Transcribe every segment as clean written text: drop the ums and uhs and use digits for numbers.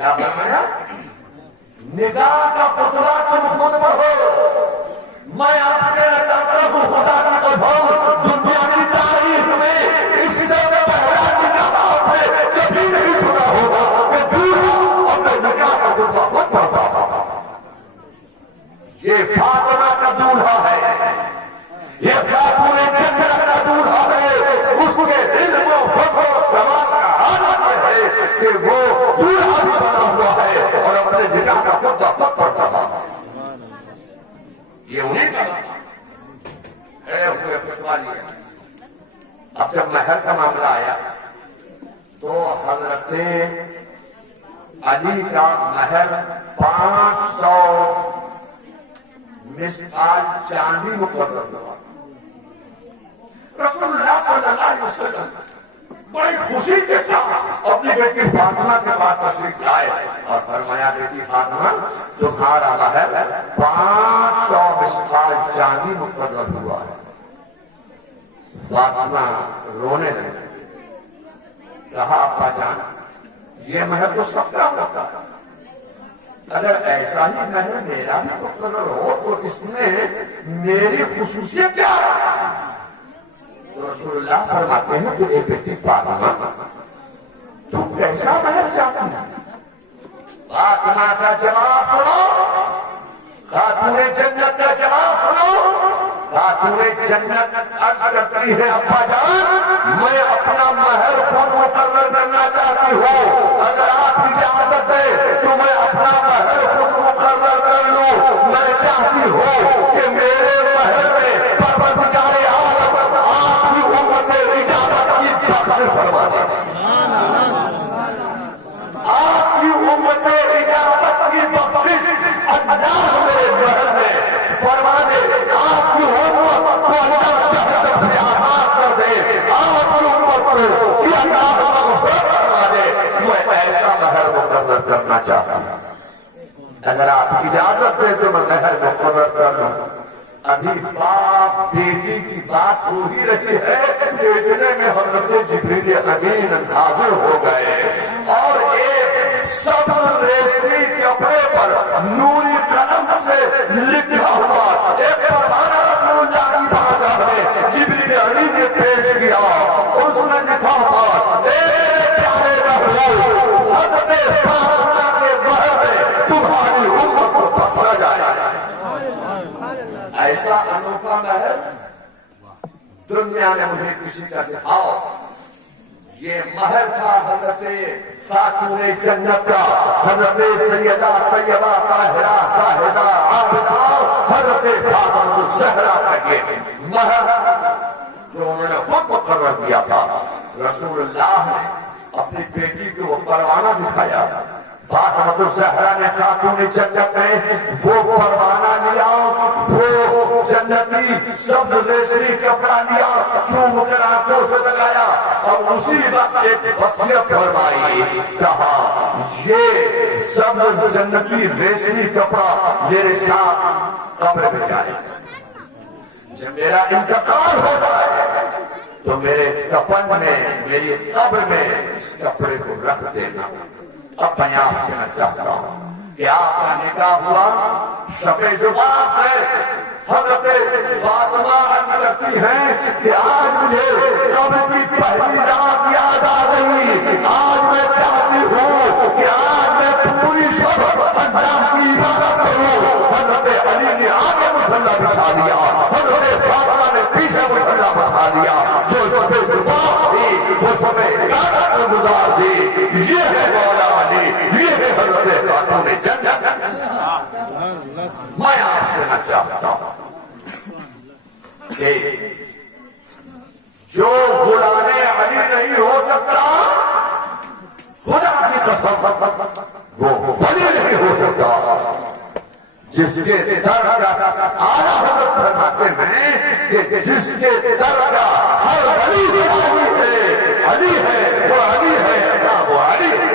کیا فرمایا؟ نگاہ کا پتلا تم خود بڑھو. میں آپ سے کہنا چاہتا ہوں خدا کی قسم دنیا کی تاریخ میں اس سے پہلا نگاہ ہے کبھی نہیں سنا ہوگا کہ دور اپنے نگاہ کا پتلا خود بڑھا. یہ فاطمہ کا دولہا ہے, یہ خاتون جنت کا دولہا ہے. اس کے دل میں فخر و کمال کا حالت ہے کہ وہ دولہا بھی بنا ہوا ہے اور اپنے نگاہ کا پتلا خود بڑھا ہے. یہ انہیں کا ہے ہوئے خوشحالی ہے. اب جب مہر کا معاملہ آیا تو حضرت علی کا مہر 500 مسقال چاندی مقرر ہوا. رسول اللہ صلی اللہ علیہ وسلم بڑی خوشی کے ساتھ اپنی بیٹی فاطمہ کے پاس تشریف لائے اور فرمایا بیٹی فاطمہ تمہارا مہر 500 مسقال چاندی مقرر ہوا ہے. فاطمہ رونے لگی, کہا ابا جان یہ مہر تو سب کا ہوتا ہے, اگر ایسا ہی مہر میرا بھی مقرر ہو تو اس میں میری خصوصیت کیا ہے؟ تو رسول اللہ فرماتے ہیں کہ اے بیٹی فاطمہ تو کیسا مہر چاہتی ہے؟ فاطمہ کا جواب سنو, خاتون جنت کا جواب سنو. خاتون جنت عرض کرتی ہے ابا جان میں اپنا مہر خود مقرر کرنا چاہتی ہوں, اگر آپ اجازت دے تو میں اپنا مہر خود مقرر کر لوں. میں چاہتی ہوں کہ میرے مہر میں پروردگار عالم آپ کی امت اجازت کی بخشش فرما دے. آپ کی امت اجازت کی بخشش اللہ میرے مہر میں فرما دے. آپ کی امت کو اللہ جہنم سے آزاد کر دے. آپ کی امت کو اللہ مغفرت فرما دے. میں ایسا مہر مقرر کرنا چاہتا ہوں, اگر آپ اجازت دیں تو میں مہر مقرر کر لوں. ابھی باپ بیٹی کی بات ہو ہی رہی ہے کہ اتنے میں حضرت جبریل امین حاضر ہو گئے اور ایک سبز ریشمی کپڑے پر نوری قلم سے لکھا ہوا ایک پروانہ رسول اللہ کی بارگاہ میں جبریل امین نے پیش کیا. اس میں لکھا ہوا اے پیارے محبوب حضرت فاطمہ کے مہر میں تمہاری امت کو بخشا جائے. ایسا انوکھا مہر دنیا میں مجھے کسی کا دکھاؤ. یہ مہر تھا حضرت خاتون جنت کا, حضرت سیدہ طیبہ طاہرہ زاہدہ عابدہ حضرت فاطمہ الزہرا کا یہ مہر جو انہوں نے خود مقرر کیا تھا. رسول اللہ نے اپنی بیٹی کو وہ پروانہ دکھایا. فاطمہ الزہرا نے خاتون جنت نے وہ پروانہ لیا, وہ جنتی سبز ریشمی کپڑا لیا, چوم کر آنکھوں سے لگایا اور اسی وقت ایک وصیت فرمائی. کہا یہ سبز جنتی ریشمی کپڑا میرے ساتھ قبر میں جائے. جب میرا انتقال ہوتا ہے تو میرے کفن میں میری قبر میں اس کپڑے کو رکھ دینا. اب میں آپ کہنا چاہتا ہوں کہ آپ کا نکاح ہوا شب زفاف ہے. حضرت فاطمہ عرض کرتی ہیں کہ آج مجھے قبر کی پہلی رات یاد آ گئی. آج میں چاہتی ہوں کہ آج میں پوری شب اللہ کی عبادت کروں. حضرت علی نے آگے مصلی بچھا دیا, حضرت فاطمہ نے پیچھے مصلی بچھا دیا. جو شب زفاف تھی وہ شب عبادت میں گزار دی. یہ ہے مولا علی, یہ ہے حضرت خاتون جنت. میں آپ کہنا چاہتا ہوں کہ جو غلام علی نہیں ہو سکتا خدا کی قسم وہ ولی نہیں ہو سکتا. جس کے در کا اعلیٰ حضرت فرماتے ہیں کہ جس کے در کا ہر ولی سے علی ہے, وہ علی ہے, وہ علی ہے.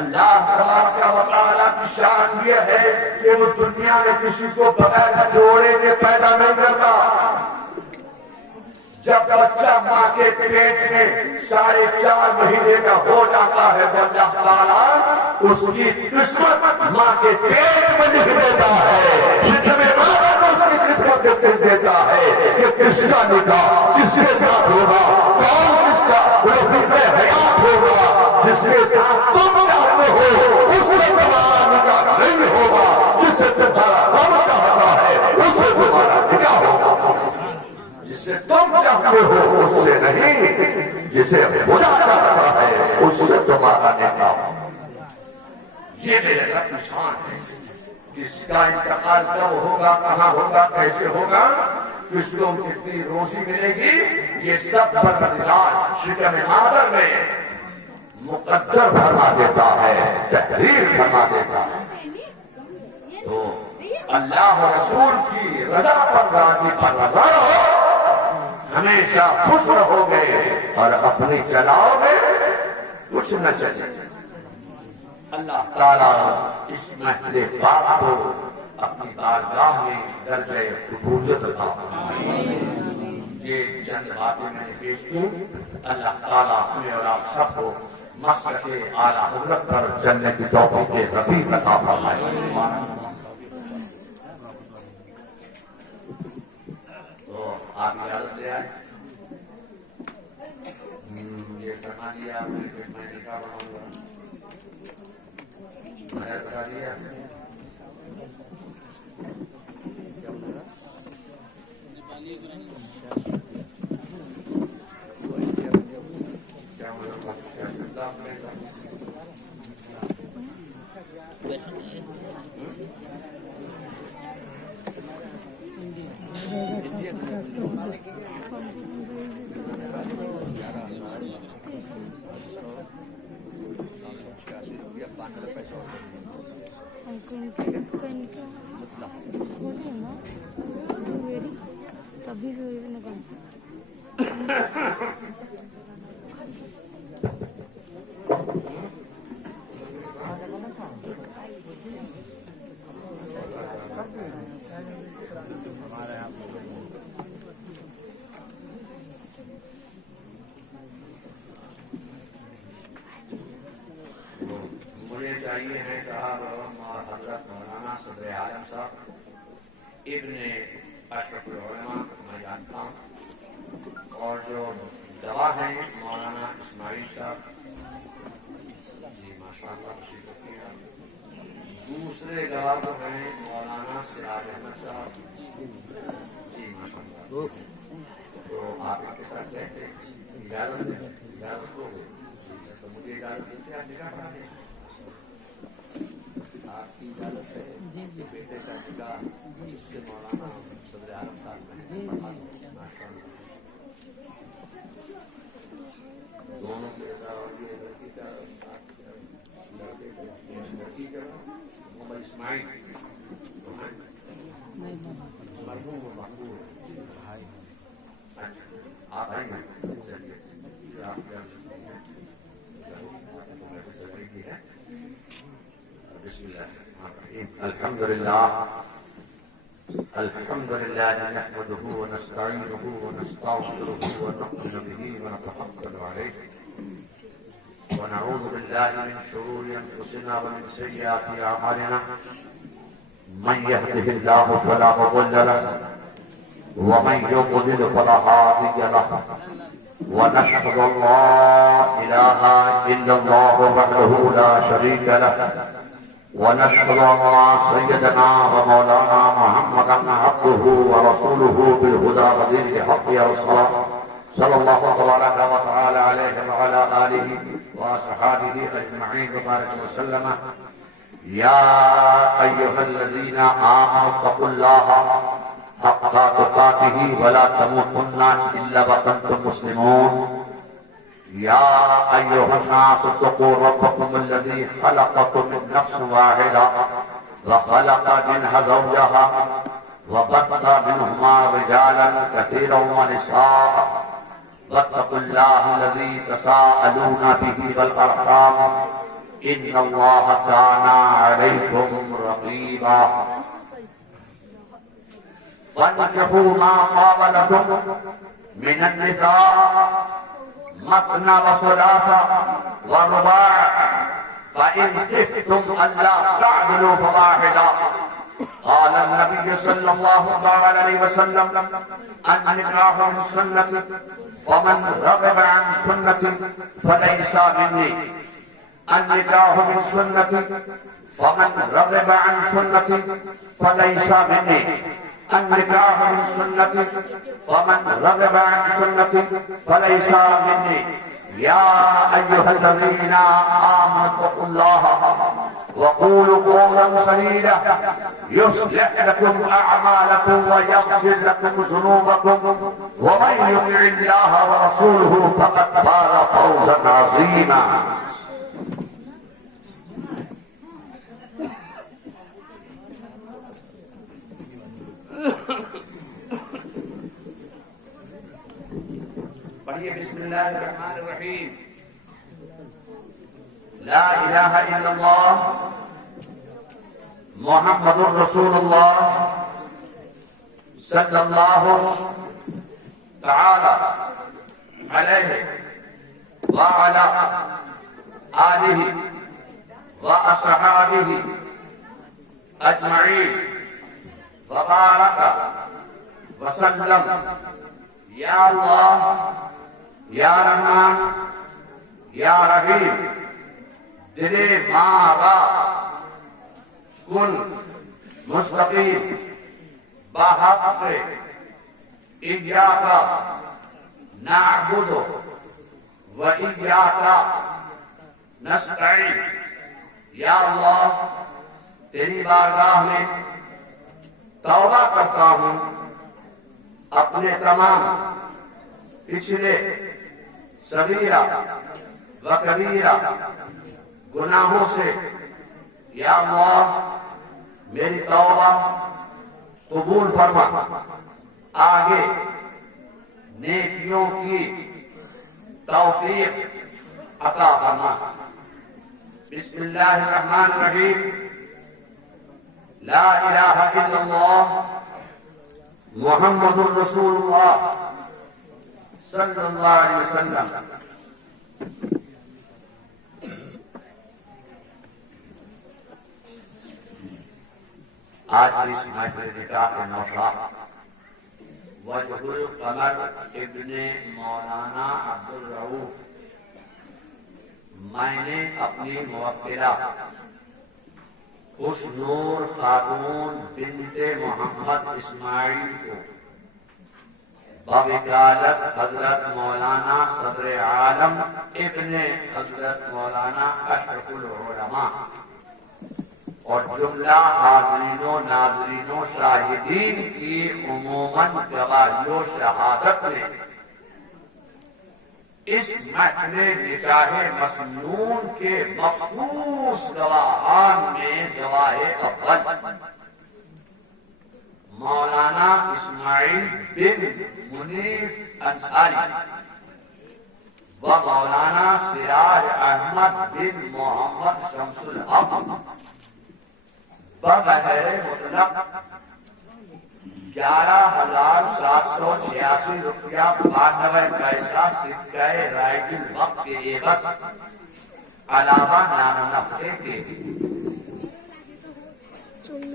اللہ تبارک و تعالیٰ کی شان یہ ہے کہ وہ دنیا میں کسی کو بغیر جوڑے کے پیدا نہیں کرتا. جب بچہ ماں کے پیٹ میں 4.5 مہینے کا ہو جاتا ہے تو اللہ تعالیٰ اس کی قسمت ماں کے پیٹ میں لکھ دیتا ہے. شکم ماں کو اس کی قسمت لکھ دیتا ہے کہ کس کا نکاح کس کے ساتھ ہوگا, کون کس کا رفیق حیات ہوگا. جس کے ساتھ تم چاہتے ہو اس سے تمہارا نکاح نہیں ہوگا, جس سے تمہارا رب چاہتا ہے اس سے تمہارا نکاح ہوگا. جسے تم چاہتے ہو اس سے نہیں, جسے خدا چاہتا ہے اس سے تمہارا نکاح ہوگا. یہ میرے رب کی شان ہے. کس کا انتقال کب ہوگا, کہاں ہوگا, کیسے ہوگا, کس کو کتنی روزی ملے گی, یہ سب پروردگار شکم مادر میں مقدر فرما دیتا ہے, تحریر فرما دیتا ہے. تو اللہ و رسول کی رضا پر راضی پر رضا رہو, ہمیشہ خوش رہو گے اور اپنی چلاؤ گے کچھ نہ چلے. اللہ تعالیٰ اس محفل پاک کو اپنی بارگاہ میں درجہ قبولیت عطا فرمائے. یہ چند باتیں میں نے پیش کی. اللہ تعالیٰ ہمیں اور آپ سب کو مسلک اعلیٰ حضرت پر چلنے کی توفیق رفیق عطا فرمائے. تو آپ اجازت دے آئے, یہ فرما دیا میں نکاح بناؤں گا, مہر بتا دیا. مجھے چاہیے ہے صاحب حضرت مولانا صدر عالم صاحب ابن اشرف العلماء میں جانتا ہوں, اور جو گواہ ہیں مولانا اسماعیل صاحب, جی ماشاء اللہ تشریف رکھیے. دوسرے گواہ جو ہیں مولانا سراج احمد صاحب, جی ماشاء اللہ. تو آپ کے ساتھ کہتے اجازت ہو گئی تو مجھے اجازت دیتے آپ نکاح پڑھا دیں. آپ کی اجازت ہے بیٹے کا نکاح جس سے مولانا صدر عالم صاحب نے پڑھا دیا. ماشاء اللہ دونوں کے اور یہ لڑکی کا لڑکی کا محمد اسماعیل مرحوم و مقبول. آپ آئیں گے بسم الله الحمد لله نحمده ونستعينه ونستغفره ونؤمن به ونتوكل عليه ونعوذ بالله من شرور انفسنا ومن سيئات اعمالنا من يهده الله فلا مضل له ومن يضلل فلا هادي له ونشهد ان لا اله الا الله وحده لا شريك له ونشهد ان سيدنا ومولانا محمدا عبده ورسوله بالهدى ودين الحق ارسله صلى الله تبارك وتعالى عليه وعلى اله واصحابه اجمعين وبارك وسلم. يا ايها الذين امنوا اتقوا الله حق تقاته ولا تموتن الا وانتم مسلمون. يا أيها الناس اتقوا ربكم الذي خلقكم من نفس واحدة وخلق منها زوجها وبث منهما رجالا كثيرا ونساء واتقوا الله الذي تساءلون به والأرحام إن الله كان عليكم رقيبا. فانكحوا ما طاب لكم من النساء مثنى وثلاث ورباع فإن خفتم ألا تعدلوا فواحدا. قال النبي صلى الله عليه وسلم النكاح من سنتي فمن رغب عن سنتي فليس مني. النكاح من سنتي فمن رغب عن سنتي فليس مني. النكاح من سنتي فمن رغب عن سنتي فليس مني. يا أيها الذين آمنوا اتقوا الله وقولوا قولا سديدا يصلح لكم أعمالكم ويغفر لكم ذنوبكم ومن يطع الله ورسوله فقد فاز فوزا عظيما. پڑھیے بسم اللہ الرحمن الرحیم. لا الہ الا اللہ محمد رسول اللہ صلی اللہ تعالی علیہ وعلی آلہ واصحابہ اجمعین وبارک وسلم. یا اللہ یا رحمان یا رحیم دل مارا کن مستقیم بحق ایاک نعبد و ایاک نستعین. یا اللہ تیری بارگاہ میں توبہ کرتا ہوں اپنے تمام پچھلے صغیرہ و کبیرہ گناہوں سے. یا اللہ میری توبہ قبول فرما, آگے نیکیوں کی توفیق عطا فرما. بسم اللہ الرحمن الرحیم. لا الہ الا اللہ محمد رسول اللہ صلی اللہ علیہ وسلم. آج کی اس محفل نکاح کے نوشاہ وجہ القمر ابن مولانا عبدالرؤوف. میں نے اپنی موکلہ خوش نور خاتون بنت محمد اسماعیل کو بوکالت حضرت مولانا صدر عالم ابن حضرت مولانا اشرف العلماء اور جملہ حاضرین و ناظرین و شاہدین کی عموماً گواہی و شہادت میں اس محفل نکاح مسنون کے مخصوص گواہان میں گواہ اول مولانا اسماعیل بن منیف انصاری و مولانا سراج احمد بن محمد شمس الحق بغیر مطلق 11,786 روپیہ 92 پیسہ سکہ رائج الوقت کے عوض علاوہ نام نفقے کے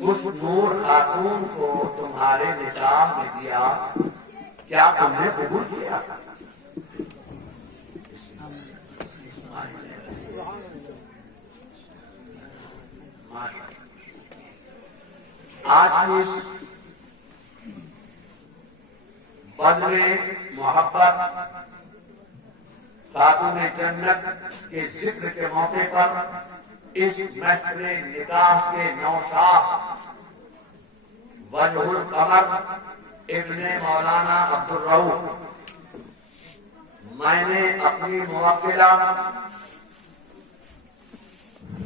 خوش نور خاتون کو تمہارے نکاح میں دیا. کیا تم نے قبول کیا؟ آج اس بذل محبت خاتون جنت کے ذکر کے موقع پر اس محفل نکاح کے نوشاہ وجہ القمر ابن مولانا عبدالرؤوف میں نے اپنی موکلہ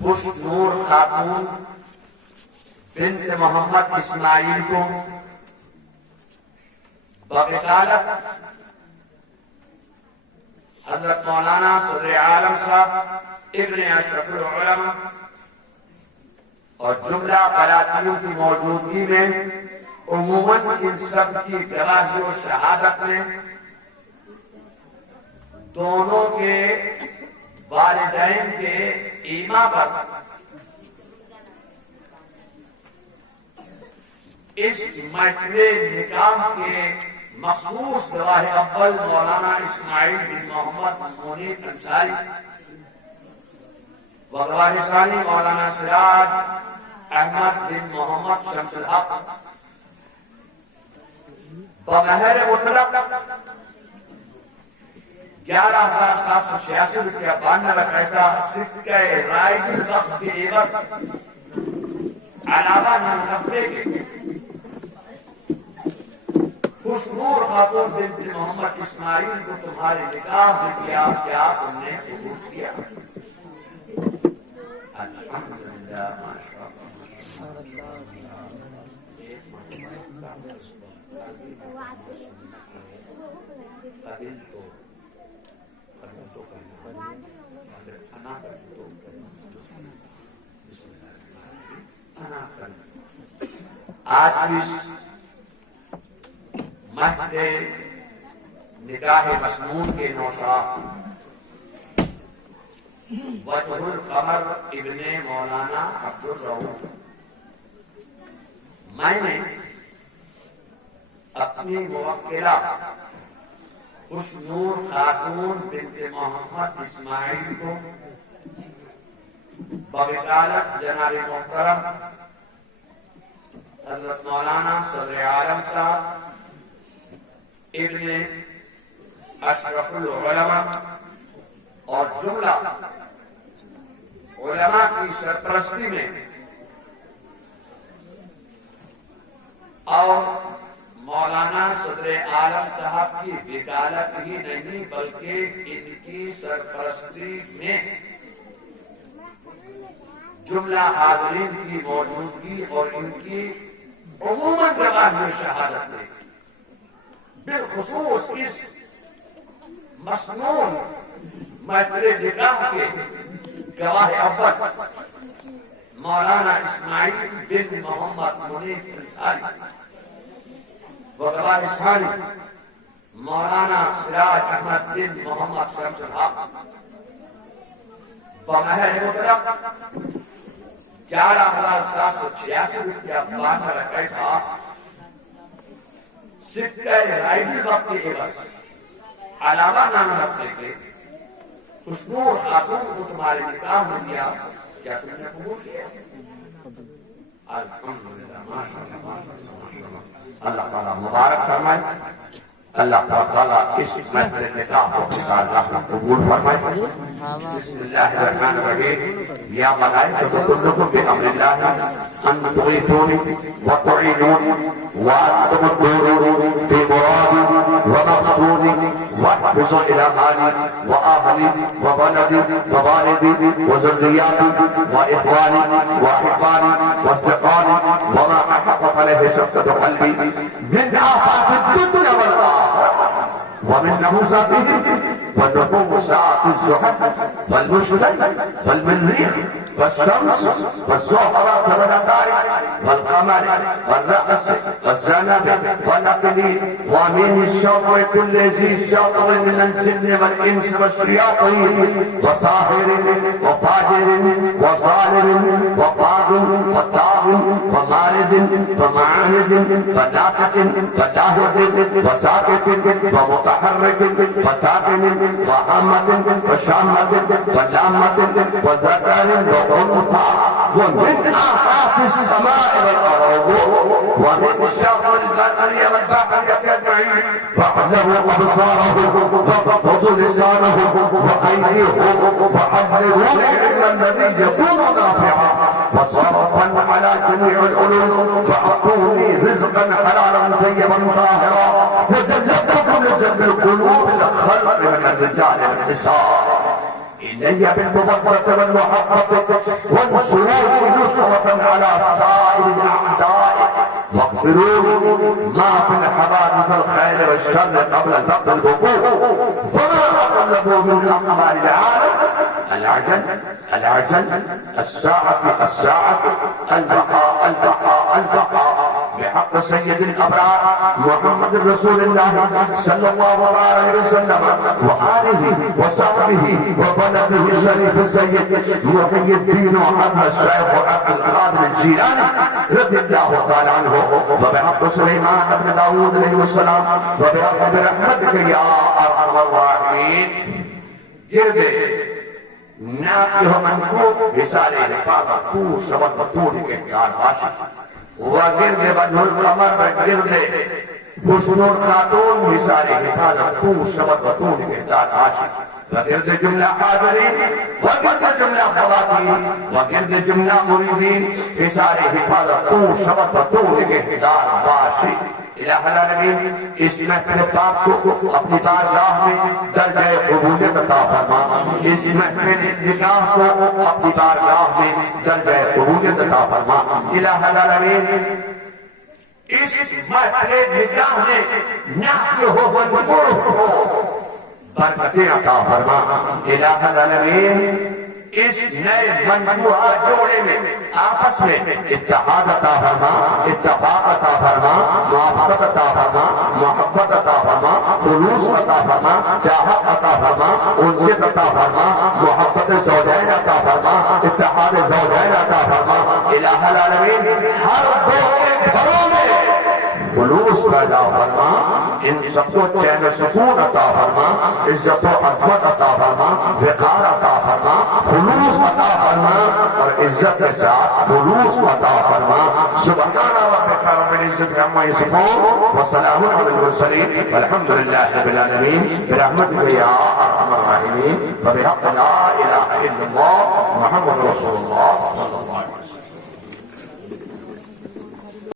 خوش نور خاتون بنت محمد اسماعیل کو بوکالت حضرت مولانا صدر عالم صاحب ابن اشرف العلماء اور جملہ قراتیوں کی موجودگی میں عموماً ان سب کی گواہی و شہادت میں دونوں کے والدین کے ایما پر اس محفل نکاح کے مخصوص گواہ اول مولانا اسماعیل بن محمد منیف انصاری و گواہ ثانی مولانا سراج احمد بن محمد شمس الحق بمہر مطلق 11,786 روپیہ 92 پیسہ سکہ رائے کی وقت کے عوض علاوہ 99 کے خوشنور خاتون بنت محمد اسماعیل کو تمہارے نکاح میں کیا کیا تم نے قبول کیا؟ الحمدللہ آج اس محفل نکاح مسنون کے نوشا وجہ القمر ابن مولانا عبدالرؤوف میں نے اپنی موکلہ خوشنور خاتون بنت محمد اسماعیل کو بوکالت جناب محترم حضرت مولانا صدر عالم صاحب ابن اشرف العلماء اور جملہ علماء کی سرپرستی میں اور مولانا صدر عالم صاحب کی وکالت ہی نہیں بلکہ ان کی سرپرستی میں جملہ حاضرین کی موجودگی اور ان کی عموماً گواہ میں شہادت نے بالخصوص اس مسنون محفل نکاح کے گواہ اول مولانا اسماعیل بن محمد منیف انصاری و گواہ ثانی مولانا سراج احمد بن محمد شمس الحق بمہر مطلق 11,786 روپیہ 92 پیسہ سکہ رائے کی وقت کے عوض علاوہ 99 کے خوشنور خاتون کو تمہارے نکاح میں دیا کیا تم نے قبول کیا؟ الحمدللہ ماشاءاللہ اللہ تعالیٰ مبارک فرمائے اللہ تعالیٰ اس محفل نکاح کو اللہ قبول فرمائے بسم اللہ الرحمن الرحیم یا ملائکۃ کلکم بامر اللہ ان تغیثونی وتعینونی وانتم الدورون فی مرادی ومقصودی واحفظوا الى مالی واهلی وولدی ووالدی وذریاتی واخوانی واحبانی واصدقانی وما احقق علیہ شفقۃ قلبی من آفات الدنیا والآخرہ ومن نحوساته ونحوم ساعة الزحف والمشتل والمريخ والشمس والزهرة والعطارد والقمر والرأس والزنب والأقليم ومن الشر كل ذي شر من الجن والإنس والشياطين وصاهر وفاجر وظالم وطاغ وطاغ ومارد ومعاند ونافق ولاهب وساكت ومتحرك وساكن وهامة وشامة ولامة وذكر وأنثى ومن آفات السماء والأرض ومن شر البر والبحر أجمعين فاعلموا أبصارهم وغضوا لسانهم وأيديهم وحذروا العلم الذي يكون نافعا وصرفا على جميع العلوم وأعطوني رزقا حلالا طيبا طاهرا وجنبكم لجنب القلوب الخلق من الرجال والنساء إلي بالمودة والمحبة والسرور نصرة على سائر الأعداء واغفروا ما في الحوادث الخير والشر قبل الوقت الوقوع وما أقلبوا من أقمار العالم العجل الساعة البقاء بحق سید الابرار محمد رسول اللہ صلی اللہ علیہ وسلم وآلہ وصحبہ وبلده الشریف السید محی الدین محمد شیخ عبد القادر الجیلانی رضی اللہ تعالی عنہ وبحق سلیمان ابن داود علیہ السلام وبحق برحمتک یا ارحم الراحمین. گردے ناقہ منقوف رسالہ لفاظہ طور شبت طور کے انکار باشی وگردے بدھ القمر گردے فشنور خاتون رسالہ لفاظہ طور شبت طور کے انکار باشی وگرد جملہ حاضرین وگرد جملہ خواتین وگرد جملہ مریدین رسالہ لفاظہ طور شبت طور کے انکار باشی. الہ العالمین اس محفل پاک کو اپنی بارگاہ میں درجہ قبولیت عطا فرما. اس محفل نکاح کو اپنی بارگاہ میں درجہ قبولیت عطا فرما. الہ العالمین اس محفل نکاح میں نحن ہو منقوح ہو برکتیں عطا فرما. الہ العالمین اس نئے منقوحہ جوڑے میں آپس میں اتحاد عطا فرما, اتفاق عطا فرما, موافقت عطا فرما, محبت عطا فرما, خلوص عطا فرما, چاہت عطا فرما, انسیت عطا فرما, محبت زوجین عطا فرما, اتحاد زوجین عطا فرما. الہ العالمین ہر دو کے گھروں میں خلوص پیدا فرما, ان سب کو چین و سکون عطا فرما, عزت و عظمت عطا فرما, وقار عطا فرما, خلوص عطا فرما اور عزت کے ساتھ خلوص عطا فرما. سبحان ربک رب العزت عما یصفون وسلام علی المرسلین والحمد للہ رب العالمین برحمتک یا ارحم الراحمین وبحق لا الہ الا اللہ محمد رسول اللہ.